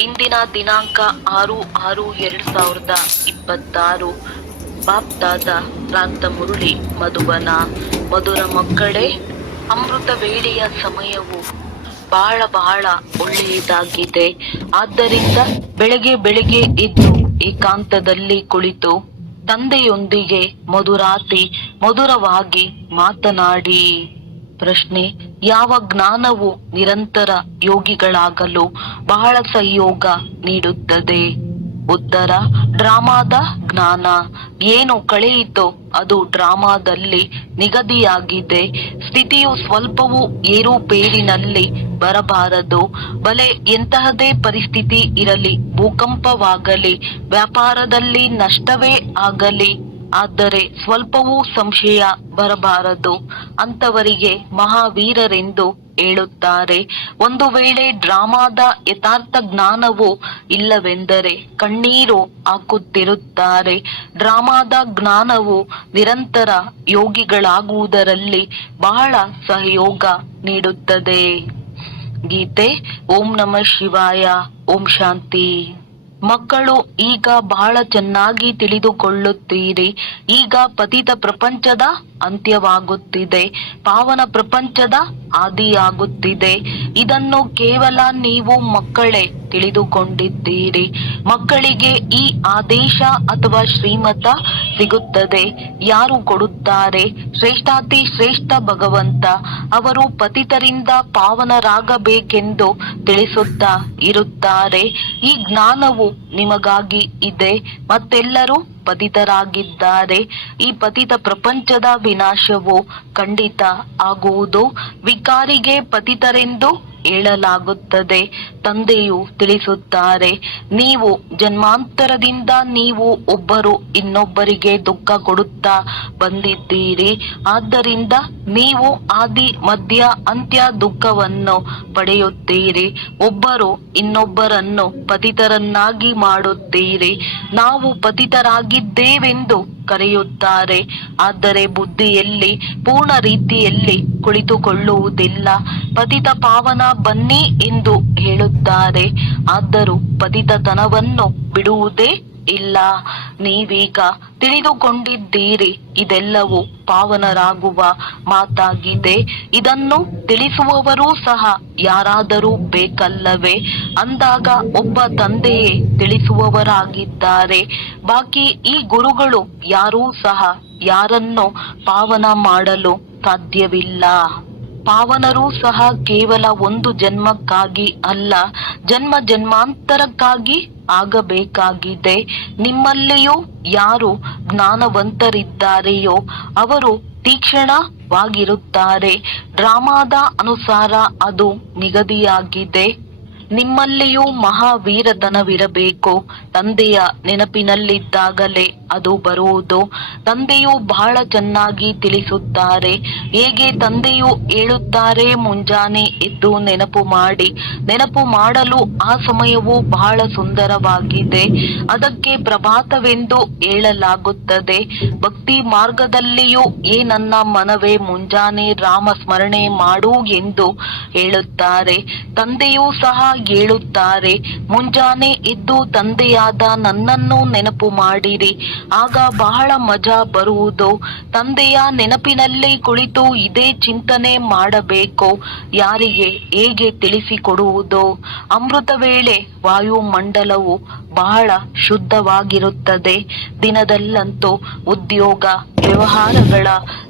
ಇಂದಿನ ದಿನಾಂಕ 6/6/2026. ಬಾಪ್ದಾದ ಪ್ರಾಂತ ಮುರುಳಿ ಮಧುಬನ. ಮಧುರ ಮಕ್ಕಳೇ, ಅಮೃತ ವೇಳೆಯ ಸಮಯವು ಬಹಳ ಒಳ್ಳೆಯದಾಗಿದೆ. ಆದ್ದರಿಂದ ಬೆಳಗ್ಗೆ ಎದ್ದು ಏಕಾಂತದಲ್ಲಿ ಕುಳಿತು ತಂದೆಯೊಂದಿಗೆ ಮಧುರವಾಗಿ ಮಾತನಾಡಿ. ಪ್ರಶ್ನೆ: ಯಾವ ಜ್ಞಾನವು ನಿರಂತರ ಯೋಗಿಗಳಾಗಲು ಬಹಳ ಸಹಯೋಗ ನೀಡುತ್ತದೆ? ಉತ್ತರ: ಡ್ರಾಮಾದ ಜ್ಞಾನ. ಏನು ಕಳೆಯಿತೋ ಅದು ಡ್ರಾಮಾದಲ್ಲಿ ನಿಗದಿಯಾಗಿದೆ. ಸ್ಥಿತಿಯು ಸ್ವಲ್ಪವೂ ಏರುಪೇರಿನಲ್ಲಿ ಬರಬಾರದು. ಬಲೆ ಎಂತಹದೇ ಪರಿಸ್ಥಿತಿ ಇರಲಿ, ಭೂಕಂಪವಾಗಲಿ, ವ್ಯಾಪಾರದಲ್ಲಿ ನಷ್ಟವೇ ಆಗಲಿ, ಆದರೆ ಸ್ವಲ್ಪವೂ ಸಂಶಯ ಬರಬಾರದು. ಅಂತವರಿಗೆ ಮಹಾವೀರರೆಂದು ಹೇಳುತ್ತಾರೆ. ಒಂದು ವೇಳೆ ಡ್ರಾಮಾದ ಯಥಾರ್ಥ ಜ್ಞಾನವು ಇಲ್ಲವೆಂದರೆ ಕಣ್ಣೀರು ಹಾಕುತ್ತಿರುತ್ತಾರೆ. ಡ್ರಾಮಾದ ಜ್ಞಾನವು ನಿರಂತರ ಯೋಗಿಗಳಾಗುವುದರಲ್ಲಿ ಬಹಳ ಸಹಯೋಗ ನೀಡುತ್ತದೆ. ಗೀತೆ. ಓಂ ನಮಃ ಶಿವಾಯ. ಓಂ ಶಾಂತಿ. ಮಕ್ಕಳು, ಈಗ ಬಹಳ ಚೆನ್ನಾಗಿ ತಿಳಿದುಕೊಳ್ಳುತ್ತೀರಿ. ಈಗ ಪತಿತ ಪ್ರಪಂಚದ ಅಂತ್ಯವಾಗುತ್ತಿದೆ, ಪಾವನ ಪ್ರಪಂಚದ ಆದಿಯಾಗುತ್ತಿದೆ. ಇದನ್ನು ಕೇವಲ ನೀವು ಮಕ್ಕಳೇ ತಿಳಿದುಕೊಂಡಿದ್ದೀರಿ. ಮಕ್ಕಳಿಗೆ ಈ ಆದೇಶ ಅಥವಾ ಶ್ರೀಮತ ಸಿಗುತ್ತದೆ. ಯಾರು ಕೊಡುತ್ತಾರೆ? ಶ್ರೇಷ್ಠಾತಿ ಶ್ರೇಷ್ಠ ಭಗವಂತ. ಅವರು ಪತಿತರಿಂದ ಪಾವನರಾಗಬೇಕೆಂದು ತಿಳಿಸುತ್ತಾ ಇರುತ್ತಾರೆ. ಈ ಜ್ಞಾನವು ನಿಮಗಾಗಿ ಇದೆ. ಮತ್ತೆಲ್ಲರೂ ಪತಿತರಾಗಿದ್ದಾರೆ. ಈ ಪತಿತ ಪ್ರಪಂಚದ ವಿನಾಶವು ಖಂಡಿತ ಆಗುವುದು. ವಿಕಾರಿಗೆ ಪತಿತರೆಂದು ಹೇಳಲಾಗುತ್ತದೆ. ತಂದೆಯು ತಿಳಿಸುತ್ತಾರೆ, ನೀವು ಜನ್ಮಾಂತರದಿಂದ ನೀವು ಒಬ್ಬರು ಇನ್ನೊಬ್ಬರಿಗೆ ದುಃಖ ಕೊಡುತ್ತಾ ಬಂದಿದ್ದೀರಿ. ಆದ್ದರಿಂದ ನೀವು ಆದಿ ಮಧ್ಯ ಅಂತ್ಯ ದುಃಖವನ್ನು ಪಡೆಯುತ್ತೀರಿ. ಒಬ್ಬರು ಇನ್ನೊಬ್ಬರನ್ನು ಪತಿತರನ್ನಾಗಿ ಮಾಡುತ್ತೀರಿ. ನಾವು ಪತಿತರಾಗಿದ್ದೇವೆಂದು ಕರೆಯುತ್ತಾರೆ, ಆದರೆ ಬುದ್ಧಿಯಲ್ಲಿ ಪೂರ್ಣ ರೀತಿಯಲ್ಲಿ ಕುಳಿತುಕೊಳ್ಳುವುದಿಲ್ಲ. ಪತಿತ ಪಾವನ ಬನ್ನಿ ಎಂದು ಹೇಳುತ್ತಾರೆ, ಆದರೂ ಪತಿತತನವನ್ನು ಬಿಡುವುದೇ ಇಲ್ಲ. ನೀವೀಗ ತಿಳಿದುಕೊಂಡಿದ್ದೀರಿ, ಇದೆಲ್ಲವೂ ಪಾವನರಾಗುವ ಮಾತಾಗಿದೆ. ಇದನ್ನು ತಿಳಿಸುವವರೂ ಸಹ ಯಾರಾದರೂ ಬೇಕಲ್ಲವೇ? ಅಂದಾಗ ಒಬ್ಬ ತಂದೆಯೇ ತಿಳಿಸುವವರಾಗಿದ್ದಾರೆ. ಬಾಕಿ ಈ ಗುರುಗಳು ಯಾರೂ ಸಹ ಯಾರನ್ನು ಪಾವನ ಮಾಡಲು ಸಾಧ್ಯವಿಲ್ಲ. ಪಾವನರೂ ಸಹ ಕೇವಲ ಒಂದು ಜನ್ಮಕ್ಕಾಗಿ ಅಲ್ಲ, ಜನ್ಮಾಂತರಕ್ಕಾಗಿ ಆಗಬೇಕಾಗಿದೆ. ನಿಮ್ಮಲ್ಲಿಯೂ ಯಾರು ಜ್ಞಾನವಂತರಿದ್ದಾರೆಯೋ ಅವರು ತೀಕ್ಷ್ಣವಾಗಿರುತ್ತಾರೆ. ಡ್ರಾಮಾದ ಅನುಸಾರ ಅದು ನಿಗದಿಯಾಗಿದೆ. ನಿಮ್ಮಲ್ಲಿಯೂ ಮಹಾವೀರತನವಿರಬೇಕು. ತಂದೆಯ ನೆನಪಿನಲ್ಲಿದ್ದಾಗಲೇ ಅದು ಬರುವುದು. ತಂದೆಯು ಬಹಳ ಚೆನ್ನಾಗಿ ತಿಳಿಸುತ್ತಾರೆ. ಹೇಗೆ ತಂದೆಯು ಹೇಳುತ್ತಾರೆ, ಮುಂಜಾನೆ ಎದ್ದು ನೆನಪು ಮಾಡಿ. ನೆನಪು ಮಾಡಲು ಆ ಸಮಯವು ಬಹಳ ಸುಂದರವಾಗಿದೆ. ಅದಕ್ಕೆ ಪ್ರಭಾತವೆಂದು ಹೇಳಲಾಗುತ್ತದೆ. ಭಕ್ತಿ ಮಾರ್ಗದಲ್ಲಿಯೂ ನನ್ನ ಮನವೇ ಮುಂಜಾನೆ ರಾಮ ಸ್ಮರಣೆ ಮಾಡು ಎಂದು ಹೇಳುತ್ತಾರೆ. ತಂದೆಯೂ ಸಹ ಹೇಳುತ್ತಾರೆ, ಮುಂಜಾನೆ ಎದ್ದು ತಂದೆಯಾದ ನನ್ನನ್ನು ನೆನಪು ಮಾಡಿರಿ, ಆಗ ಬಹಳ ಮಜಾ ಬರುವುದು. ತಂದೆಯ ನೆನಪಿನಲ್ಲಿ ಕುಳಿತು ಇದೇ ಚಿಂತನೆ ಮಾಡಬೇಕು. ಯಾರಿಗೆ ಹೇಗೆ ತಿಳಿಸಿಕೊಡುವುದು? ಅಮೃತ ವೇಳೆ ವಾಯುಮಂಡಲವು ಬಹಳ ಶುದ್ಧವಾಗಿರುತ್ತದೆ. ದಿನದಲ್ಲಂತೂ ಉದ್ಯೋಗ ವ್ಯವಹಾರಗಳ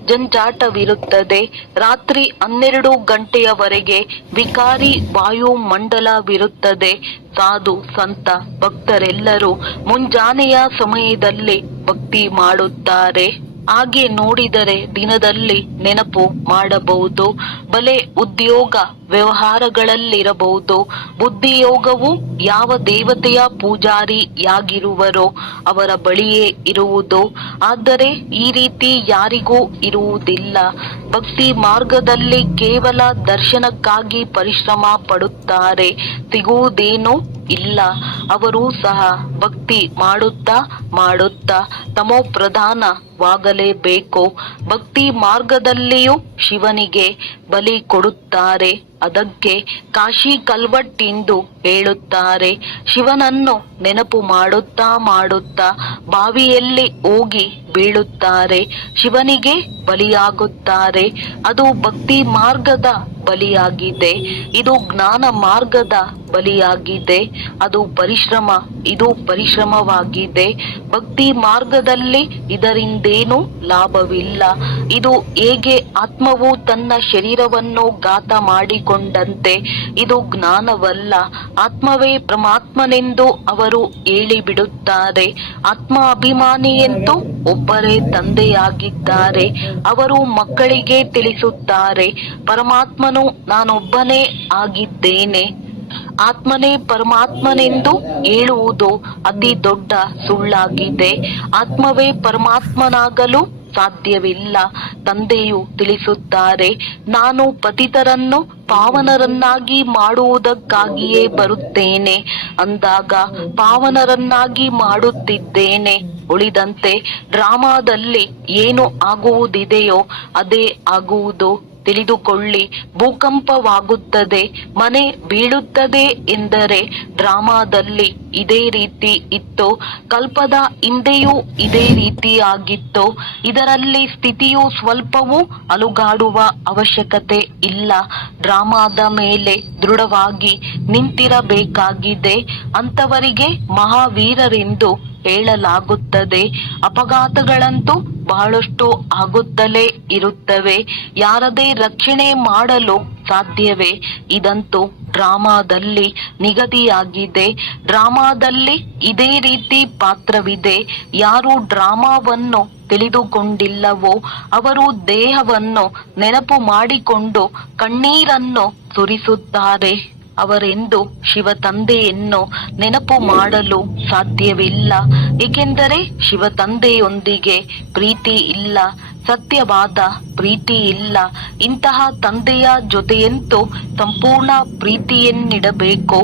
ಜಂಜಾಟವಿರುತ್ತದೆ. ರಾತ್ರಿ 12 ಗಂಟೆಯವರೆಗೆ ವಿಕಾರಿ ವಾಯುಮಂಡಲವಿರುತ್ತದೆ. ಸಾಧು ಸಂತ ಭಕ್ತರೆಲ್ಲರೂ ಮುಂಜಾನೆಯ ಸಮಯದಲ್ಲಿ ಭಕ್ತಿ ಮಾಡುತ್ತಾರೆ. ಹಾಗೆ ನೋಡಿದರೆ ದಿನದಲ್ಲಿ ನೆನಪು ಮಾಡಬಹುದು. ಬಲೆ ಉದ್ಯೋಗ ವ್ಯವಹಾರಗಳಲ್ಲಿರಬಹುದು. ಬುದ್ಧಿಯೋಗವು ಯಾವ ದೇವತೆಯ ಪೂಜಾರಿಯಾಗಿರುವರೋ ಅವರ ಬಳಿಯೇ ಇರುವುದು. ಆದರೆ ಈ ರೀತಿ ಯಾರಿಗೂ ಇರುವುದಿಲ್ಲ. ಭಕ್ತಿ ಮಾರ್ಗದಲ್ಲಿ ಕೇವಲ ದರ್ಶನಕ್ಕಾಗಿ ಪರಿಶ್ರಮ ಪಡುತ್ತಾರೆ. ಸಿಗುವುದೇನು? ಇಲ್ಲ. ಅವರೂ ಸಹ ಭಕ್ತಿ ಮಾಡುತ್ತಾ ಮಾಡುತ್ತಾ ತಮೋ ಪ್ರಧಾನವಾಗಲೇಬೇಕು. ಭಕ್ತಿ ಮಾರ್ಗದಲ್ಲಿಯೂ ಶಿವನಿಗೆ ಬಲಿ ಕೊಡುತ್ತಾರೆ. ಅದಕ್ಕೆ ಕಾಶಿ ಕಲ್ವಟ್ಟಿಂದು ಹೇಳುತ್ತಾರೆ. ಶಿವನನ್ನು ನೆನಪು ಮಾಡುತ್ತಾ ಮಾಡುತ್ತಾ ಬಾವಿಯಲ್ಲಿ ಹೋಗಿ ಬೀಳುತ್ತಾರೆ. ಶಿವನಿಗೆ ಬಲಿಯಾಗುತ್ತಾರೆ. ಅದು ಭಕ್ತಿ ಮಾರ್ಗದ ಬಲಿಯಾಗಿದೆ. ಇದು ಜ್ಞಾನ ಮಾರ್ಗದ ಬಲಿಯಾಗಿದೆ. ಅದು ಪರಿಶ್ರಮ, ಇದು ಪರಿಶ್ರಮವಾಗಿದೆ. ಭಕ್ತಿ ಮಾರ್ಗದಲ್ಲಿ ಇದರಿಂದೇನೂ ಲಾಭವಿಲ್ಲ. ಇದು ಹೇಗೆ ಆತ್ಮವು ತನ್ನ ಶರೀರವನ್ನು ಘಾತ ಮಾಡಿಕೊಂಡಂತೆ ಇದು ಜ್ಞಾನವಲ್ಲ. ಆತ್ಮವೇ ಪರಮಾತ್ಮನೆಂದು ಅವರು ಹೇಳಿಬಿಡುತ್ತಾರೆ. ಆತ್ಮ ಅಭಿಮಾನಿ ಎಂದು ಒಬ್ಬರೇ ತಂದೆಯಾಗಿದ್ದಾರೆ. ಅವರು ಮಕ್ಕಳಿಗೆ ತಿಳಿಸುತ್ತಾರೆ, ಪರಮಾತ್ಮನು ನಾನೊಬ್ಬನೇ ಆಗಿದ್ದೇನೆ. ಆತ್ಮನೇ ಪರಮಾತ್ಮನೆಂದು ಹೇಳುವುದು ಅತಿ ದೊಡ್ಡ ಸುಳ್ಳಾಗಿದೆ. ಆತ್ಮವೇ ಪರಮಾತ್ಮನಾಗಲು ಸಾಧ್ಯವಿಲ್ಲ. ತಂದೆಯು ತಿಳಿಸುತ್ತಾರೆ, ನಾನು ಪತಿತರನ್ನು ಪಾವನರನ್ನಾಗಿ ಮಾಡುವುದಕ್ಕಾಗಿಯೇ ಬರುತ್ತೇನೆ ಅಂದಾಗ ಪಾವನರನ್ನಾಗಿ ಮಾಡುತ್ತಿದ್ದೇನೆ. ಉಳಿದಂತೆ ಡ್ರಾಮಾದಲ್ಲಿ ಏನು ಆಗುವುದಿದೆಯೋ ಅದೇ ಆಗುವುದು. ತಿಳಿದುಕೊಳ್ಳಿ, ಭೂಕಂಪವಾಗುತ್ತದೆ, ಮನೆ ಬೀಳುತ್ತದೆ ಎಂದರೆ ಡ್ರಾಮಾದಲ್ಲಿ ಇದೇ ರೀತಿ ಇತ್ತು. ಕಲ್ಪದ ಹಿಂದೆಯೂ ಇದೇ ರೀತಿಯಾಗಿತ್ತು. ಇದರಲ್ಲಿ ಸ್ಥಿತಿಯು ಸ್ವಲ್ಪವೂ ಅಲುಗಾಡುವ ಅವಶ್ಯಕತೆ ಇಲ್ಲ. ಡ್ರಾಮಾದ ಮೇಲೆ ದೃಢವಾಗಿ ನಿಂತಿರಬೇಕಾಗಿದೆ. ಅಂಥವರಿಗೆ ಮಹಾವೀರರೆಂದು ಹೇಳಲಾಗುತ್ತದೆ. ಅಪಘಾತಗಳಂತೂ ಬಹಳಷ್ಟು ಆಗುತ್ತಲೇ ಇರುತ್ತವೆ. ಯಾರದೇ ರಕ್ಷಣೆ ಮಾಡಲು ಸಾಧ್ಯವೇ? ಇದಂತೂ ಡ್ರಾಮಾದಲ್ಲಿ ನಿಗದಿಯಾಗಿದೆ. ಡ್ರಾಮಾದಲ್ಲಿ ಇದೇ ರೀತಿ ಪಾತ್ರವಿದೆ. ಯಾರು ಡ್ರಾಮಾವನ್ನು ತಿಳಿದುಕೊಂಡಿಲ್ಲವೋ ಅವರು ದೇಹವನ್ನು ನೆನಪು ಮಾಡಿಕೊಂಡು ಕಣ್ಣೀರನ್ನು ಸುರಿಸುತ್ತಾರೆ. ಅವರೆಂದು ಶಿವ ತಂದೆಯನ್ನು ನೆನಪು ಮಾಡಲು ಸಾಧ್ಯವಿಲ್ಲ. ಏಕೆಂದರೆ ಶಿವ ತಂದೆಯೊಂದಿಗೆ ಪ್ರೀತಿ ಇಲ್ಲ, ಸತ್ಯವಾದ ಪ್ರೀತಿ ಇಲ್ಲ. ಇಂತಹ ತಂದೆಯ ಜೊತೆಯಂತೂ ಸಂಪೂರ್ಣ ಪ್ರೀತಿಯನ್ನಿಡಬೇಕು.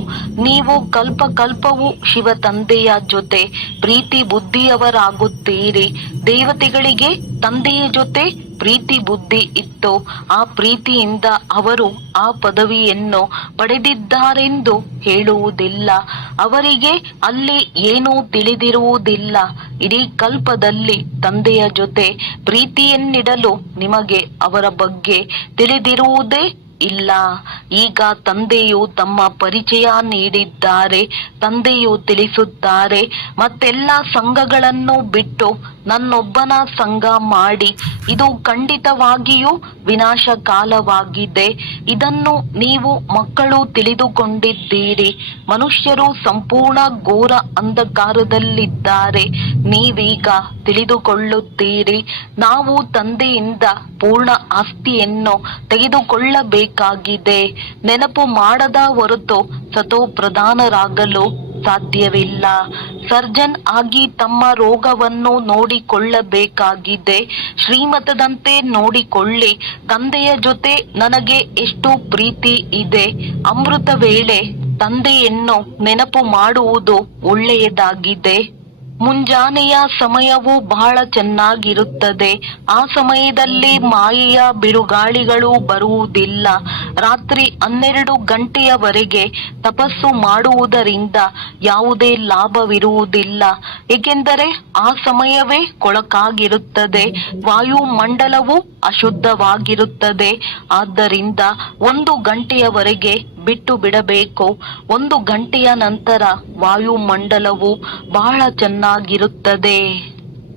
ನೀವು ಕಲ್ಪಕಲ್ಪವೂ ಶಿವ ತಂದೆಯ ಜೊತೆ ಪ್ರೀತಿ ಬುದ್ಧಿಯವರಾಗುತ್ತೀರಿ. ದೇವತೆಗಳಿಗೆ ತಂದೆಯ ಜೊತೆ ಪ್ರೀತಿ ಬುದ್ಧಿ ಇತ್ತು. ಆ ಪ್ರೀತಿಯಿಂದ ಅವರು ಆ ಪದವಿಯನ್ನು ಪಡೆದಿದ್ದಾರೆಂದು ಹೇಳುವುದಿಲ್ಲ. ಅವರಿಗೆ ಅಲ್ಲಿ ಏನೂ ತಿಳಿದಿರುವುದಿಲ್ಲ. ಇಡೀ ಕಲ್ಪದಲ್ಲಿ ತಂದೆಯ ಜೊತೆ ಪ್ರೀತಿಯನ್ನಿಡಲು ನಿಮಗೆ ಅವರ ಬಗ್ಗೆ ತಿಳಿದಿರುವುದೇ ಇಲ್ಲ. ಈಗ ತಂದೆಯು ತಮ್ಮ ಪರಿಚಯ ನೀಡಿದ್ದಾರೆ. ತಂದೆಯು ತಿಳಿಸುತ್ತಾರೆ, ಮತ್ತೆಲ್ಲ ಸಂಘಗಳನ್ನು ಬಿಟ್ಟು ನನ್ನೊಬ್ಬನ ಸಂಘ ಮಾಡಿ. ಇದು ಖಂಡಿತವಾಗಿಯೂ ವಿನಾಶ ಕಾಲವಾಗಿದೆ. ಇದನ್ನು ನೀವು ಮಕ್ಕಳು ತಿಳಿದುಕೊಂಡಿದ್ದೀರಿ. ಮನುಷ್ಯರು ಸಂಪೂರ್ಣ ಘೋರ ಅಂಧಕಾರದಲ್ಲಿದ್ದಾರೆ. ನೀವೀಗ ತಿಳಿದುಕೊಳ್ಳುತ್ತೀರಿ. ನಾವು ತಂದೆಯಿಂದ ಪೂರ್ಣ ಆಸ್ತಿಯನ್ನು ತೆಗೆದುಕೊಳ್ಳಬೇಕಾಗಿದೆ. ನೆನಪು ಮಾಡದ ಹೊರತು ಸತೋ ಪ್ರಧಾನರಾಗಲು ಸಾಧ್ಯವಿಲ್ಲ. ಸರ್ಜನ್ ಆಗಿ ತಮ್ಮ ರೋಗವನ್ನು ನೋಡಿಕೊಳ್ಳಬೇಕಾಗಿದೆ. ಶ್ರೀಮತದಂತೆ ನೋಡಿಕೊಳ್ಳಿ. ತಂದೆಯ ಜೊತೆ ನನಗೆ ಎಷ್ಟು ಪ್ರೀತಿ ಇದೆ. ಅಮೃತ ವೇಳೆ ತಂದೆಯನ್ನು ನೆನಪು ಮಾಡುವುದು ಒಳ್ಳೆಯದಾಗಿದೆ. ಮುಂಜಾನೆಯ ಸಮಯವು ಬಹಳ ಚೆನ್ನಾಗಿರುತ್ತದೆ. ಆ ಸಮಯದಲ್ಲಿ ಮಾಯೆಯ ಬಿರುಗಾಳಿಗಳು ಬರುವುದಿಲ್ಲ. ರಾತ್ರಿ 12 ಗಂಟೆಯವರೆಗೆ ತಪಸ್ಸು ಮಾಡುವುದರಿಂದ ಯಾವುದೇ ಲಾಭವಿರುವುದಿಲ್ಲ. ಏಕೆಂದರೆ ಆ ಸಮಯವೇ ಕೊಳಕಾಗಿರುತ್ತದೆ. ವಾಯುಮಂಡಲವು ಅಶುದ್ಧವಾಗಿರುತ್ತದೆ. ಆದ್ದರಿಂದ 1 ಗಂಟೆಯವರೆಗೆ ಬಿಟ್ಟು ಬಿಡಬೇಕು. 1 ಗಂಟೆಯ ನಂತರ ವಾಯುಮಂಡಲವು ಬಹಳ ಚೆನ್ನಾಗಿರುತ್ತದೆ.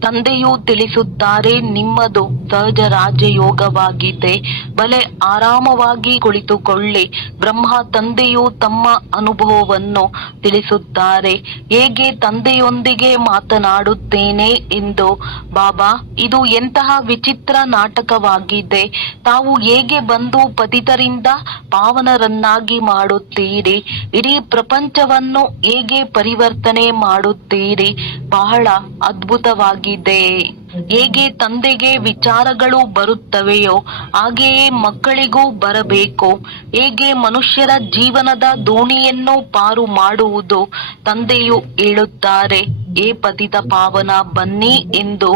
ತಂದೆಯು ತಿಳಿಸುತ್ತಾರೆ, ನಿಮ್ಮದು ಸಹಜ ರಾಜಯೋಗವಾಗಿದೆ. ಬಲೆ ಆರಾಮವಾಗಿ ಕುಳಿತುಕೊಳ್ಳಿ. ಬ್ರಹ್ಮ ತಂದೆಯು ತಮ್ಮ ಅನುಭವವನ್ನು ತಿಳಿಸುತ್ತಾರೆ. ಹೇಗೆ ತಂದೆಯೊಂದಿಗೆ ಮಾತನಾಡುತ್ತೇನೆ ಎಂದು. ಬಾಬಾ, ಇದು ಎಂತಹ ವಿಚಿತ್ರ ನಾಟಕವಾಗಿದೆ. ತಾವು ಹೇಗೆ ಬಂದು ಪತಿತರಿಂದ ಪಾವನರನ್ನಾಗಿ ಮಾಡುತ್ತೀರಿ. ಇಡೀ ಪ್ರಪಂಚವನ್ನು ಹೇಗೆ ಪರಿವರ್ತನೆ ಮಾಡುತ್ತೀರಿ. ಬಹಳ ಅದ್ಭುತವಾಗಿದೆ. ಹೇಗೆ ತಂದೆಗೆ ವಿಚಾರಗಳು ಬರುತ್ತವೆಯೋ ಹಾಗೆಯೇ ಮಕ್ಕಳಿಗೂ ಬರಬೇಕು. ಹೇಗೆ ಮನುಷ್ಯರ ಜೀವನದ ದೋಣಿಯನ್ನು ಪಾರು ಮಾಡುವುದು ತಂದೆಯು ಹೇಳುತ್ತಾರೆ. ಏ ಪತಿತ ಪಾವನ ಬನ್ನಿ ಎಂದು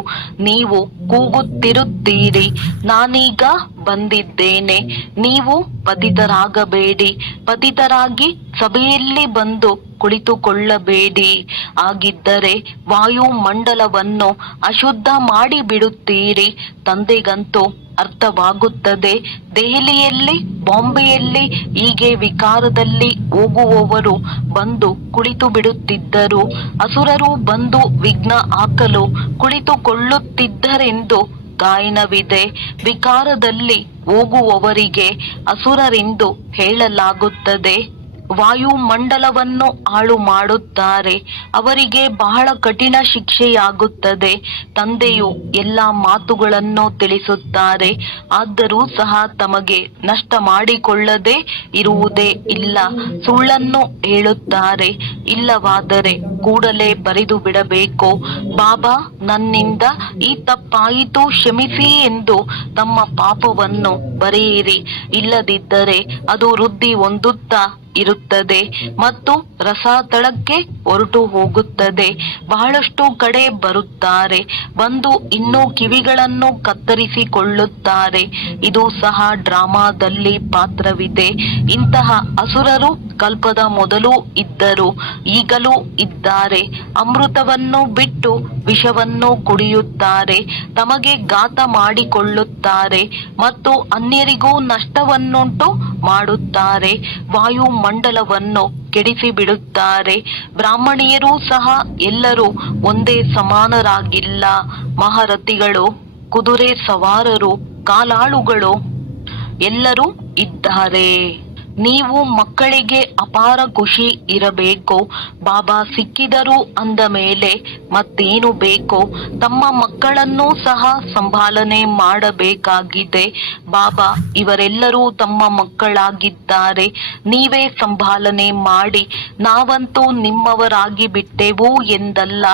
ನೀವು ಕೂಗುತ್ತಿರುತ್ತೀರಿ. ನಾನೀಗ ಬಂದಿದ್ದೇನೆ. ನೀವು ಪತಿತರಾಗಬೇಡಿ. ಪತಿತರಾಗಿ ಸಭೆಯಲ್ಲಿ ಬಂದು ಕುಳಿತುಕೊಳ್ಳಬೇಡಿ. ಆಗಿದ್ದರೆ ವಾಯುಮಂಡಲವನ್ನು ಅಶುದ್ಧ ಮಾಡಿ ಬಿಡುತ್ತೀರಿ. ತಂದೆಗಂತೂ ಅರ್ಥವಾಗುತ್ತದೆ. ದೆಹಲಿಯಲ್ಲಿ, ಬಾಂಬೆಯಲ್ಲಿ ಹೀಗೆ ವಿಕಾರದಲ್ಲಿ ಹೋಗುವವರು ಬಂದು ಕುಳಿತು ಬಿಡುತ್ತಿದ್ದರು. ಅಸುರರು ಬಂದು ವಿಘ್ನ ಹಾಕಲು ಕುಳಿತುಕೊಳ್ಳುತ್ತಿದ್ದರೆಂದು ಗಾಯನವಿದೆ. ವಿಕಾರದಲ್ಲಿ ಹೋಗುವವರಿಗೆ ಅಸುರರೆಂದು ಹೇಳಲಾಗುತ್ತದೆ. ವಾಯುಮಂಡಲವನ್ನು ಹಾಳು ಮಾಡುತ್ತಾರೆ. ಅವರಿಗೆ ಬಹಳ ಕಠಿಣ ಶಿಕ್ಷೆಯಾಗುತ್ತದೆ. ತಂದೆಯು ಎಲ್ಲ ಮಾತುಗಳನ್ನು ತಿಳಿಸುತ್ತಾರೆ. ಆದರೂ ಸಹ ತಮಗೆ ನಷ್ಟ ಮಾಡಿಕೊಳ್ಳದೆ ಇರುವುದೇ ಇಲ್ಲ. ಸುಳ್ಳನ್ನು ಹೇಳುತ್ತಾರೆ. ಇಲ್ಲವಾದರೆ ಕೂಡಲೇ ಬರೆದು ಬಿಡಬೇಕು. ಬಾಬಾ ನನ್ನಿಂದ ಈ ತಪ್ಪಾಯಿತು ಕ್ಷಮಿಸಿ ಎಂದು ತಮ್ಮ ಪಾಪವನ್ನು ಬರೆಯಿರಿ. ಇಲ್ಲದಿದ್ದರೆ ಅದು ವೃದ್ಧಿ ಹೊಂದುತ್ತಾ ಇರುತ್ತದೆ ಮತ್ತು ರಸಾತಳಕ್ಕೆ ಹೊರಟು ಹೋಗುತ್ತದೆ. ಬಹಳಷ್ಟು ಕಡೆ ಬರುತ್ತಾರೆ. ಬಂದು ಇನ್ನೂ ಕಿವಿಗಳನ್ನು ಕತ್ತರಿಸಿಕೊಳ್ಳುತ್ತಾರೆ. ಇದು ಸಹ ಡ್ರಾಮಾದಲ್ಲಿ ಪಾತ್ರವಿದೆ. ಇಂತಹ ಅಸುರರು ಕಲ್ಪದ ಮೊದಲು ಇದ್ದರು, ಈಗಲೂ ಇದ್ದಾರೆ. ಅಮೃತವನ್ನು ಬಿಟ್ಟು ವಿಷವನ್ನು ಕುಡಿಯುತ್ತಾರೆ. ತಮಗೆ ಘಾತ ಮಾಡಿಕೊಳ್ಳುತ್ತಾರೆ ಮತ್ತು ಅನ್ಯರಿಗೂ ನಷ್ಟವನ್ನುಂಟು ಮಾಡುತ್ತಾರೆ. ವಾಯುಮಂಡಲವನ್ನು ಕೆಡಿಸಿ ಬಿಡುತ್ತಾರೆ. ಬ್ರಾಹ್ಮಣಿಯರು ಸಹ ಎಲ್ಲರೂ ಒಂದೇ ಸಮಾನರಾಗಿಲ್ಲ. ಮಹಾರಥಿಗಳು, ಕುದುರೆ ಸವಾರರು, ಕಾಲಾಳುಗಳು ಎಲ್ಲರೂ ಇದ್ದಾರೆ. ನೀವು ಮಕ್ಕಳಿಗೆ ಅಪಾರ ಖುಷಿ ಇರಬೇಕು. ಬಾಬಾ ಸಿಕ್ಕಿದರು ಅಂದ ಮೇಲೆ ಮತ್ತೇನು ಬೇಕು? ತಮ್ಮ ಮಕ್ಕಳನ್ನು ಸಹ ಸಂಭಾಲನೆ ಮಾಡಬೇಕಾಗಿದೆ. ಬಾಬಾ ಇವರೆಲ್ಲರೂ ತಮ್ಮ ಮಕ್ಕಳಾಗಿದ್ದಾರೆ. ನೀವೇ ಸಂಭಾಲನೆ ಮಾಡಿ. ನಾವಂತೂ ನಿಮ್ಮವರಾಗಿ ಬಿಟ್ಟೆವು ಎಂದಲ್ಲ,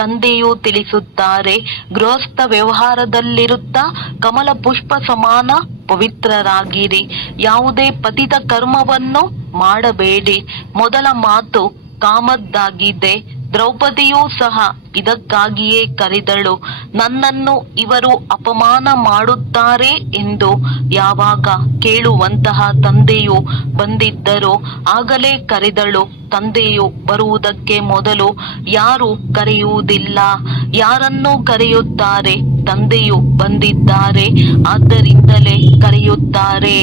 ತಂದೆಯು ತಿಳಿಸುತ್ತಾರೆ. ಗೃಹಸ್ಥ ವ್ಯವಹಾರದಲ್ಲಿರುತ್ತಾ ಕಮಲ ಪುಷ್ಪ ಸಮಾನ ಪವಿತ್ರರಾಗಿರಿ. ಯಾವುದೇ ಪತಿತ ಕರ್ಮವನ್ನು ಮಾಡಬೇಡಿ. ಮೊದಲ ಮಾತು ಕಾಮದ್ದಾಗಿದೆ. ದ್ರೌಪದಿಯೂ ಸಹ ಇದಕ್ಕಾಗಿಯೇ ಕರೆದಳು. ನನ್ನನ್ನು ಇವರು ಅಪಮಾನ ಮಾಡುತ್ತಾರೆ ಎಂದು ಯಾವಾಗ ಕೇಳುವಂತಹ ತಂದೆಯು ಬಂದಿದ್ದರೋ ಆಗಲೇ ಕರೆದಳು. ತಂದೆಯು ಬರುವುದಕ್ಕೆ ಮೊದಲು ಯಾರು ಕರೆಯುವುದಿಲ್ಲ. ಯಾರನ್ನು ಕರೆಯುತ್ತಾರೆ? ತಂದೆಯು ಬಂದಿದ್ದಾರೆ, ಆದ್ದರಿಂದಲೇ ಕರೆಯುತ್ತಾರೆ.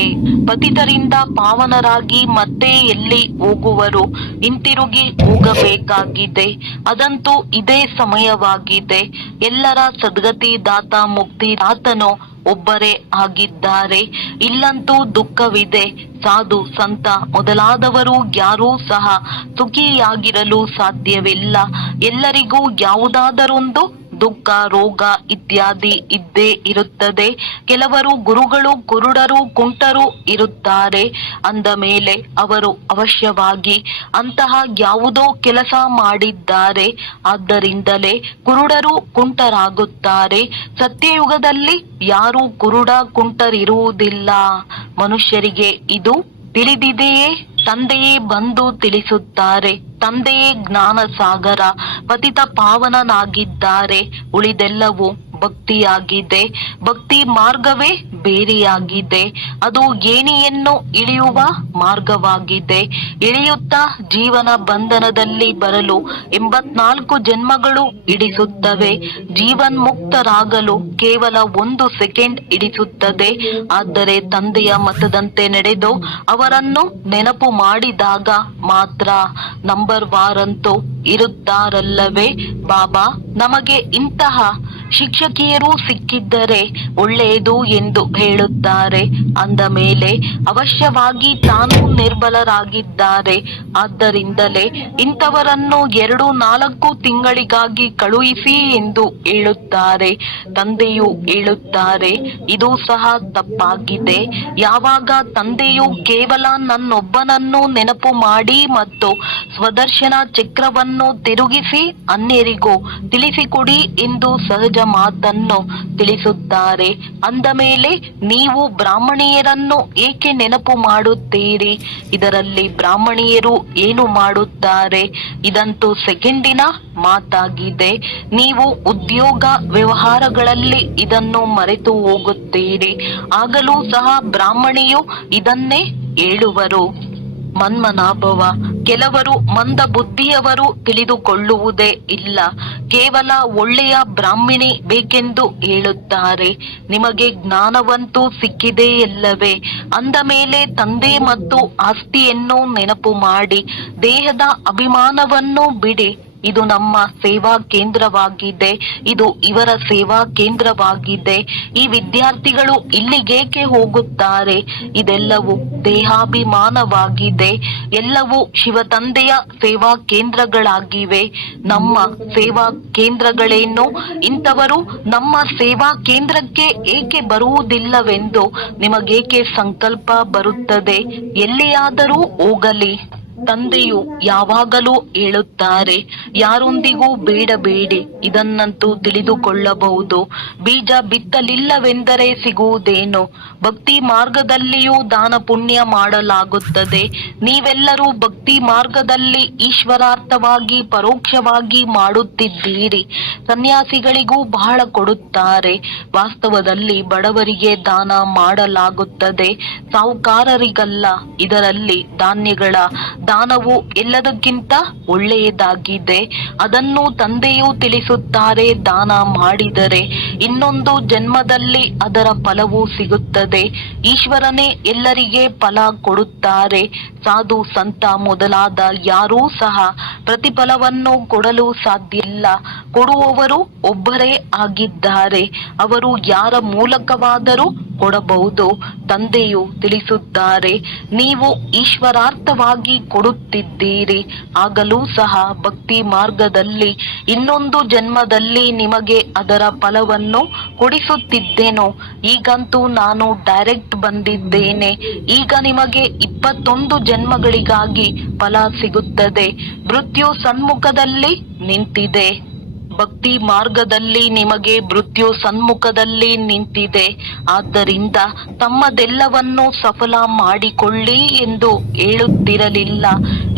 ಪತಿತರಿಂದ ಪಾವನರಾಗಿ ಮತ್ತೆ ಎಲ್ಲಿ ಹೋಗುವರು? ಹಿಂತಿರುಗಿ ಹೋಗಬೇಕಾಗಿದೆ. ಅದಂತೂ ಇದೇ ಸಮಯವಾಗಿದೆ. ಎಲ್ಲರ ಸದ್ಗತಿ ದಾತ ಮುಕ್ತಿದಾತನು ಒಬ್ಬರೇ ಆಗಿದ್ದಾರೆ. ಇಲ್ಲಂತೂ ದುಃಖವಿದೆ. ಸಾಧು ಸಂತ ಮೊದಲಾದವರು ಯಾರೂ ಸಹ ಸುಖಿಯಾಗಿರಲು ಸಾಧ್ಯವಿಲ್ಲ. ಎಲ್ಲರಿಗೂ ಯಾವುದಾದರೊಂದು ದುಃಖ, ರೋಗ ಇತ್ಯಾದಿ ಇದ್ದೇ ಇರುತ್ತದೆ. ಕೆಲವರು ಗುರುಗಳು, ಕುರುಡರು, ಕುಂಟರು ಇರುತ್ತಾರೆ. ಅಂದ ಮೇಲೆ ಅವರು ಅವಶ್ಯವಾಗಿ ಅಂತಹ ಯಾವುದೋ ಕೆಲಸ ಮಾಡಿದ್ದಾರೆ. ಆದ್ದರಿಂದಲೇ ಕುರುಡರು ಕುಂಟರಾಗುತ್ತಾರೆ. ಸತ್ಯಯುಗದಲ್ಲಿ ಯಾರೂ ಕುರುಡ ಕುಂಟರಿರುವುದಿಲ್ಲ. ಮನುಷ್ಯರಿಗೆ ಇದು ತಿಳಿದಿದೆಯೇ? ತಂದೆಯೇ ಬಂದು ತಿಳಿಸುತ್ತಾರೆ. ತಂದೆಯೇ ಜ್ಞಾನ ಸಾಗರ, ಪತಿತ ಪಾವನನಾಗಿದ್ದಾರೆ. ಉಳಿದೆಲ್ಲವೂ ಭಕ್ತಿಯಾಗಿದೆ. ಭಕ್ತಿ ಮಾರ್ಗವೇ ಬೇರೆಯಾಗಿದೆ. ಅದು ಏಣಿಯನ್ನು ಇಳಿಯುವ ಮಾರ್ಗವಾಗಿದೆ. ಇಳಿಯುತ್ತಾ ಜೀವನ ಬಂಧನದಲ್ಲಿ ಬರಲು 84 ಜನ್ಮಗಳು ಹಿಡಿಸುತ್ತವೆ. ಜೀವನ್ಮುಕ್ತರಾಗಲು ಕೇವಲ 1 ಸೆಕೆಂಡ್ ಹಿಡಿಸುತ್ತದೆ. ಆದರೆ ತಂದೆಯ ಮತದಂತೆ ನಡೆದು ಅವರನ್ನು ನೆನಪು ಮಾಡಿದಾಗ ಮಾತ್ರ ನಂಬರ್ ವಾರಂತೂ ಇರುತ್ತಾರಲ್ಲವೇ? ಬಾಬಾ ನಮಗೆ ಇಂತಹ ಶಿಕ್ಷಕಿಯರು ಸಿಕ್ಕಿದ್ದರೆ ಒಳ್ಳೆಯದು ಎಂದು ಹೇಳುತ್ತಾರೆ. ಅಂದ ಮೇಲೆ ಅವಶ್ಯವಾಗಿ ತಾನೂ ನಿರ್ಬಲರಾಗಿದ್ದಾರೆ. ಆದ್ದರಿಂದಲೇ ಇಂಥವರನ್ನು 2-4 ತಿಂಗಳಿಗಾಗಿ ಕಳುಹಿಸಿ ಎಂದು ಹೇಳುತ್ತಾರೆ. ತಂದೆಯು ಹೇಳುತ್ತಾರೆ, ಇದು ಸಹ ತಪ್ಪಾಗಿದೆ. ಯಾವಾಗ ತಂದೆಯು ಕೇವಲ ನನ್ನೊಬ್ಬನನ್ನು ನೆನಪು ಮಾಡಿ ಮತ್ತು ಸ್ವದರ್ಶನ ಚಕ್ರವನ್ನು ತಿರುಗಿಸಿ ಅನ್ಯರಿಗೂ ತಿಳಿಸಿಕೊಡಿ ಎಂದು ಸಹಜ ಮಾತನ್ನು ತಿಳಿಸುತ್ತಾರೆ. ಅಂದ ಮೇಲೆ ನೀವು ಬ್ರಾಹ್ಮಣಿಯರನ್ನು ಏಕೆ ನೆನಪು ಮಾಡುತ್ತೀರಿ? ಇದರಲ್ಲಿ ಬ್ರಾಹ್ಮಣಿಯರು ಏನು ಮಾಡುತ್ತಾರೆ? ಇದಂತೂ ಸೆಕೆಂಡಿನ ಮಾತಾಗಿದೆ. ನೀವು ಉದ್ಯೋಗ ವ್ಯವಹಾರಗಳಲ್ಲಿ ಇದನ್ನು ಮರೆತು ಹೋಗುತ್ತೀರಿ. ಆಗಲೂ ಸಹ ಬ್ರಾಹ್ಮಣಿಯು ಇದನ್ನೇ ಹೇಳುವರು. ಮನ್ಮನಾಭವ. ಕೆಲವರು ಮಂದ ಬುದ್ಧಿಯವರು ತಿಳಿದುಕೊಳ್ಳುವುದೇ ಇಲ್ಲ. ಕೇವಲ ಒಳ್ಳೆಯ ಬ್ರಾಹ್ಮಣಿ ಬೇಕೆಂದು ಹೇಳುತ್ತಾರೆ. ನಿಮಗೆ ಜ್ಞಾನವಂತೂ ಸಿಕ್ಕಿದೆಯಲ್ಲವೇ? ಅಂದ ಮೇಲೆ ತಂದೆ ಮತ್ತು ಆಸ್ತಿಯನ್ನು ನೆನಪು ಮಾಡಿ ದೇಹದ ಅಭಿಮಾನವನ್ನು ಬಿಡಿ. ಇದು ನಮ್ಮ ಸೇವಾ ಕೇಂದ್ರವಾಗಿದೆ. ಇದು ಇವರ ಸೇವಾ ಕೇಂದ್ರವಾಗಿದೆ. ಈ ವಿದ್ಯಾರ್ಥಿಗಳು ಇಲ್ಲಿಗೇಕೆ ಹೋಗುತ್ತಾರೆ? ಇದೆಲ್ಲವೂ ದೇಹಾಭಿಮಾನವಾಗಿದೆ. ಎಲ್ಲವೂ ಶಿವ ತಂದೆಯ ಸೇವಾ ಕೇಂದ್ರಗಳಾಗಿವೆ. ನಮ್ಮ ಸೇವಾ ಕೇಂದ್ರಗಳೇನು? ಇಂಥವರು ನಮ್ಮ ಸೇವಾ ಕೇಂದ್ರಕ್ಕೆ ಏಕೆ ಬರುವುದಿಲ್ಲವೆಂದು ನಿಮಗೇಕೆ ಸಂಕಲ್ಪ ಬರುತ್ತದೆ? ಎಲ್ಲಿಯಾದರೂ ಹೋಗಲಿ. ತಂದೆಯು ಯಾವಾಗಲೂ ಹೇಳುತ್ತಾರೆ, ಯಾರೊಂದಿಗೂ ಬೇಡಬೇಡಿ. ಇದನ್ನಂತೂ ತಿಳಿದುಕೊಳ್ಳಬಹುದು. ಬೀಜ ಬಿತ್ತಲಿಲ್ಲವೆಂದರೆ ಸಿಗುವುದೇನು? ಭಕ್ತಿ ಮಾರ್ಗದಲ್ಲಿಯೂ ದಾನ ಪುಣ್ಯ ಮಾಡಲಾಗುತ್ತದೆ. ನೀವೆಲ್ಲರೂ ಭಕ್ತಿ ಮಾರ್ಗದಲ್ಲಿ ಈಶ್ವರಾರ್ಥವಾಗಿ ಪರೋಕ್ಷವಾಗಿ ಮಾಡುತ್ತಿದ್ದೀರಿ. ಸನ್ಯಾಸಿಗಳಿಗೂ ಬಹಳ ಕೊಡುತ್ತಾರೆ. ವಾಸ್ತವದಲ್ಲಿ ಬಡವರಿಗೆ ದಾನ ಮಾಡಲಾಗುತ್ತದೆ, ಸಾಹುಕಾರರಿಗಲ್ಲ. ಇದರಲ್ಲಿ ಧಾನ್ಯಗಳ ದಾನವು ಎಲ್ಲದಕ್ಕಿಂತ ಒಳ್ಳೆಯದಾಗಿದೆ. ಅದನ್ನು ತಂದೆಯೂ ತಿಳಿಸುತ್ತಾರೆ. ದಾನ ಮಾಡಿದರೆ ಇನ್ನೊಂದು ಜನ್ಮದಲ್ಲಿ ಅದರ ಫಲವು ಸಿಗುತ್ತದೆ. ಈಶ್ವರನೇ ಎಲ್ಲರಿಗೆ ಫಲ ಕೊಡುತ್ತಾರೆ. ಸಾಧು ಸಂತ ಮೊದಲಾದ ಯಾರೂ ಸಹ ಪ್ರತಿಫಲವನ್ನು ಕೊಡಲು ಸಾಧ್ಯವಿಲ್ಲ. ಕೊಡುವವರು ಒಬ್ಬರೇ ಆಗಿದ್ದಾರೆ. ಅವರು ಯಾರ ಮೂಲಕವಾದರೂ ಕೊಡಬಹುದು. ತಂದೆಯು ತಿಳಿಸುತ್ತಾರೆ, ನೀವು ಈಶ್ವರಾರ್ಥವಾಗಿ ಕೊಡುತ್ತಿದ್ದೀರಿ. ಆಗಲೂ ಸಹ ಭಕ್ತಿ ಮಾರ್ಗದಲ್ಲಿ ಇನ್ನೊಂದು ಜನ್ಮದಲ್ಲಿ ನಿಮಗೆ ಅದರ ಫಲವನ್ನು ಕೊಡಿಸುತ್ತಿದ್ದೇನೋ. ಈಗಂತೂ ನಾನು ಡೈರೆಕ್ಟ್ ಬಂದಿದ್ದೇನೆ. ಈಗ ನಿಮಗೆ 21 ಜನ್ಮಗಳಿಗಾಗಿ ಫಲ ಸಿಗುತ್ತದೆ. ಮೃತ್ಯು ಸನ್ಮುಖದಲ್ಲಿ ನಿಂತಿದೆ. ಭಕ್ತಿ ಮಾರ್ಗದಲ್ಲಿ ನಿಮಗೆ ಮೃತ್ಯು ಸನ್ಮುಖದಲ್ಲಿ ನಿಂತಿದೆ. ಆದ್ದರಿಂದ ತಮ್ಮದೆಲ್ಲವನ್ನು ಸಫಲ ಮಾಡಿಕೊಳ್ಳಿ ಎಂದು ಹೇಳುತ್ತಿರಲಿಲ್ಲ.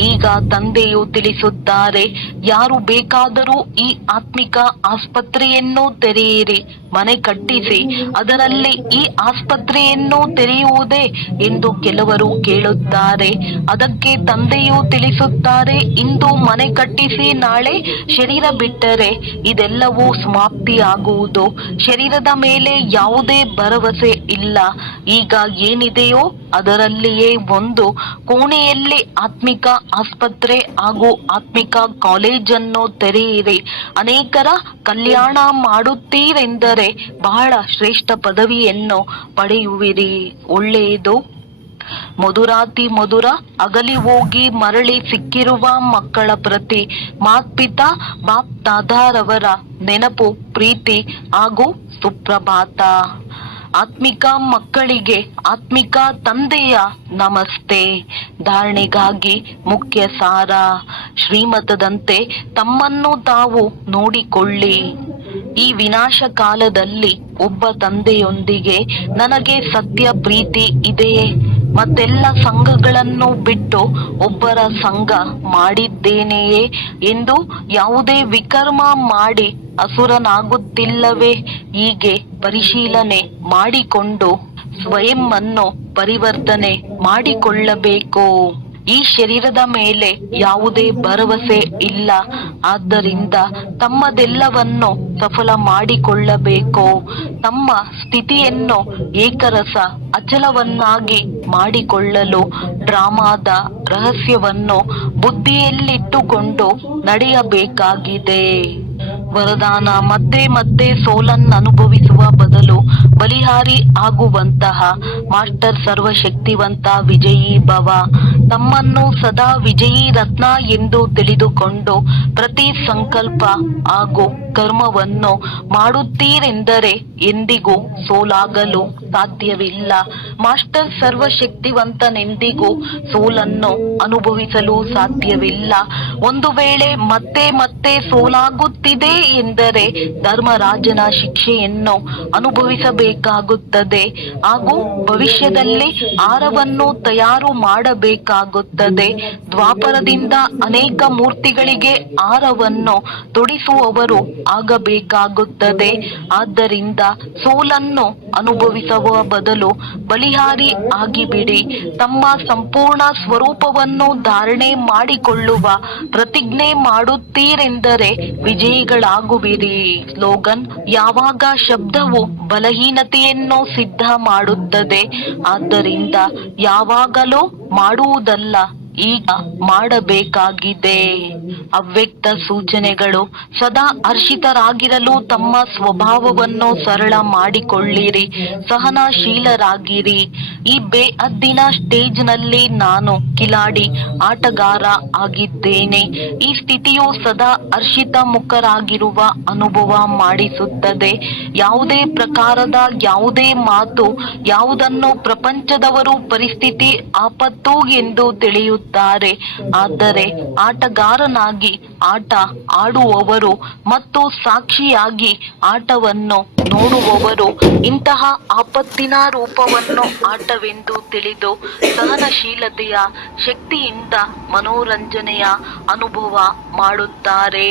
ಈಗ ತಂದೆಯು ತಿಳಿಸುತ್ತಾರೆ, ಯಾರು ಬೇಕಾದರೂ ಈ ಆತ್ಮಿಕ ಆಸ್ಪತ್ರೆಯನ್ನು ತೆರೆಯಿರಿ, ಮನೆ ಕಟ್ಟಿಸಿ. ಅದರಲ್ಲಿ ಈ ಆಸ್ಪತ್ರೆಯನ್ನು ತೆರೆಯುವುದೇ ಎಂದು ಕೆಲವರು ಕೇಳುತ್ತಾರೆ. ಅದಕ್ಕೆ ತಂದೆಯು ತಿಳಿಸುತ್ತಾರೆ, ಇಂದು ಮನೆ ಕಟ್ಟಿಸಿ ನಾಳೆ ಶರೀರ ಬಿಟ್ಟರೆ ಇದೆಲ್ಲವೂ ಸಮಾಪ್ತಿಯಾಗುವುದು. ಶರೀರದ ಮೇಲೆ ಯಾವುದೇ ಭರವಸೆ ಇಲ್ಲ. ಈಗ ಏನಿದೆಯೋ ಅದರಲ್ಲಿಯೇ ಒಂದು ಕೋಣೆಯಲ್ಲಿ ಆತ್ಮಿಕ ಆಸ್ಪತ್ರೆ ಹಾಗೂ ಆತ್ಮಿಕ ಕಾಲೇಜನ್ನು ತೆರೆಯಿರಿ. ಅನೇಕರ ಕಲ್ಯಾಣ ಮಾಡುತ್ತೀರೆಂದರೆ ಬಹಳ ಶ್ರೇಷ್ಠ ಪದವಿಯನ್ನು ಪಡೆಯುವಿರಿ. ಒಳ್ಳೆಯದು. ಮಧುರಾತಿ ಮಧುರ ಅಗಲಿ ಹೋಗಿ ಮರಳಿ ಸಿಕ್ಕಿರುವ ಮಕ್ಕಳ ಪ್ರತಿ ಮಾತ್ಪಿತಾ ಬಾಪ್ ದಾದಾರವರ ನೆನಪು, ಪ್ರೀತಿ ಹಾಗೂ ಸುಪ್ರಭಾತ. ಆತ್ಮಿಕ ಮಕ್ಕಳಿಗೆ ಆತ್ಮಿಕ ತಂದೆಯ ನಮಸ್ತೆ. ಧಾರಣೆಗಾಗಿ ಮುಖ್ಯ ಸಾರ. ಶ್ರೀಮತದಂತೆ ತಮ್ಮನ್ನು ತಾವು ನೋಡಿಕೊಳ್ಳಿ. ಈ ವಿನಾಶ ಕಾಲದಲ್ಲಿ ಒಬ್ಬ ತಂದೆಯೊಂದಿಗೆ ನನಗೆ ಸತ್ಯ ಪ್ರೀತಿ ಇದೆಯೇ? ಮತ್ತೆಲ್ಲ ಸಂಘಗಳನ್ನು ಬಿಟ್ಟು ಒಬ್ಬರ ಸಂಘ ಮಾಡಿದ್ದೇನೆಯೇ ಎಂದು ಯಾವುದೇ ವಿಕರ್ಮ ಮಾಡಿ ಅಸುರನಾಗುತ್ತಿಲ್ಲವೇ? ಹೀಗೆ ಪರಿಶೀಲನೆ ಮಾಡಿಕೊಂಡು ಸ್ವಯಂ ಅನ್ನು ಪರಿವರ್ತನೆ ಮಾಡಿಕೊಳ್ಳಬೇಕು. ಈ ಶರೀರದ ಮೇಲೆ ಯಾವುದೇ ಭರವಸೆ ಇಲ್ಲ. ಆದ್ದರಿಂದ ತಮ್ಮದೆಲ್ಲವನ್ನು ಸಫಲ ಮಾಡಿಕೊಳ್ಳಬೇಕು. ತಮ್ಮ ಸ್ಥಿತಿಯನ್ನು ಏಕರಸ ಅಚಲವನ್ನಾಗಿ ಮಾಡಿಕೊಳ್ಳಲು ಡ್ರಾಮಾದ ರಹಸ್ಯವನ್ನು ಬುದ್ಧಿಯಲ್ಲಿಟ್ಟುಕೊಂಡು ನಡೆಯಬೇಕಾಗಿದೆ. ವರದಾನ. ಮತ್ತೆ ಮತ್ತೆ ಸೋಲನ್ನು ಅನುಭವಿಸುವ ಬದಲು ಬಲಿಹಾರಿ ಆಗುವಂತಹ ಮಾಸ್ಟರ್ ಸರ್ವಶಕ್ತಿವಂತ ವಿಜಯೀ ಭವ. ತಮ್ಮನ್ನು ಸದಾ ವಿಜಯೀ ರತ್ನ ಎಂದು ತಿಳಿದುಕೊಂಡು ಪ್ರತಿ ಸಂಕಲ್ಪ ಹಾಗೂ ಕರ್ಮವನ್ನು ಮಾಡುತ್ತೀರೆಂದರೆ ಎಂದಿಗೂ ಸೋಲಾಗಲು ಸಾಧ್ಯವಿಲ್ಲ. ಮಾಸ್ಟರ್ ಸರ್ವಶಕ್ತಿವಂತನೆಂದಿಗೂ ಸೋಲನ್ನು ಅನುಭವಿಸಲು ಸಾಧ್ಯವಿಲ್ಲ. ಒಂದು ವೇಳೆ ಮತ್ತೆ ಮತ್ತೆ ಸೋಲಾಗುತ್ತಿದೆ ಎಂದರೆ ಧರ್ಮರಾಜನ ಶಿಕ್ಷೆಯನ್ನು ಅನುಭವಿಸಬೇಕಾಗುತ್ತದೆ ಹಾಗೂ ಭವಿಷ್ಯದಲ್ಲಿ ಆಹಾರವನ್ನು ತಯಾರು ಮಾಡಬೇಕಾಗುತ್ತದೆ. ದ್ವಾಪರದಿಂದ ಅನೇಕ ಮೂರ್ತಿಗಳಿಗೆ ಆಹಾರವನ್ನು ತೊಡಿಸುವವರು ಆಗಬೇಕಾಗುತ್ತದೆ. ಆದ್ದರಿಂದ ಸೋಲನ್ನು ಅನುಭವಿಸುವ ಬದಲು ಬಲಿಹಾರಿ ಆಗಿಬಿಡಿ. ತಮ್ಮ ಸಂಪೂರ್ಣ ಸ್ವರೂಪವನ್ನು ಧಾರಣೆ ಮಾಡಿಕೊಳ್ಳುವ ಪ್ರತಿಜ್ಞೆ ಮಾಡುತ್ತೀರೆಂದರೆ ವಿಜಯಿಗಳಾಗುವಿರಿ. ಸ್ಲೋಗನ್: ಯಾವಾಗ ಶಬ್ದವು ಬಲಹೀನತೆಯನ್ನು ಸಿದ್ಧ ಮಾಡುತ್ತದೆ, ಆದ್ದರಿಂದ ಯಾವಾಗಲೂ ಮಾಡುವುದಲ್ಲ, ಈಗ ಮಾಡಬೇಕಾಗಿದೆ. ಅವ್ಯಕ್ತ ಸೂಚನೆಗಳು: ಸದಾ ಹರ್ಷಿತರಾಗಿರಲು ತಮ್ಮ ಸ್ವಭಾವವನ್ನು ಸರಳ ಮಾಡಿಕೊಳ್ಳಿರಿ, ಸಹನಶೀಲರಾಗಿರಿ. ಈ ಬೇಹದ್ದಿನ ಸ್ಟೇಜ್ನಲ್ಲಿ ನಾನು ಕಿಲಾಡಿ ಆಟಗಾರ ಆಗಿದ್ದೇನೆ. ಈ ಸ್ಥಿತಿಯು ಸದಾ ಹರ್ಷಿತ ಮುಖರಾಗಿರುವ ಅನುಭವ ಮಾಡಿಸುತ್ತದೆ. ಯಾವುದೇ ಪ್ರಕಾರದ ಯಾವುದೇ ಮಾತು, ಯಾವುದನ್ನು ಪ್ರಪಂಚದವರು ಪರಿಸ್ಥಿತಿ ಆಪತ್ತು ಎಂದು ತಿಳಿಯುತ್ತಾರೆ. ಆದರೆ ಆಟಗಾರನಾಗಿ ಆಟ ಆಡುವವರು ಮತ್ತು ಸಾಕ್ಷಿಯಾಗಿ ಆಟವನ್ನು ನೋಡುವವರು ಇಂತಹ ಆಪತ್ತಿನ ರೂಪವನ್ನು ಆಟವೆಂದು ತಿಳಿದು ಸಹನಶೀಲತೆಯ ಶಕ್ತಿಯಿಂದ ಮನೋರಂಜನೆಯ ಅನುಭವ ಮಾಡುತ್ತಾರೆ.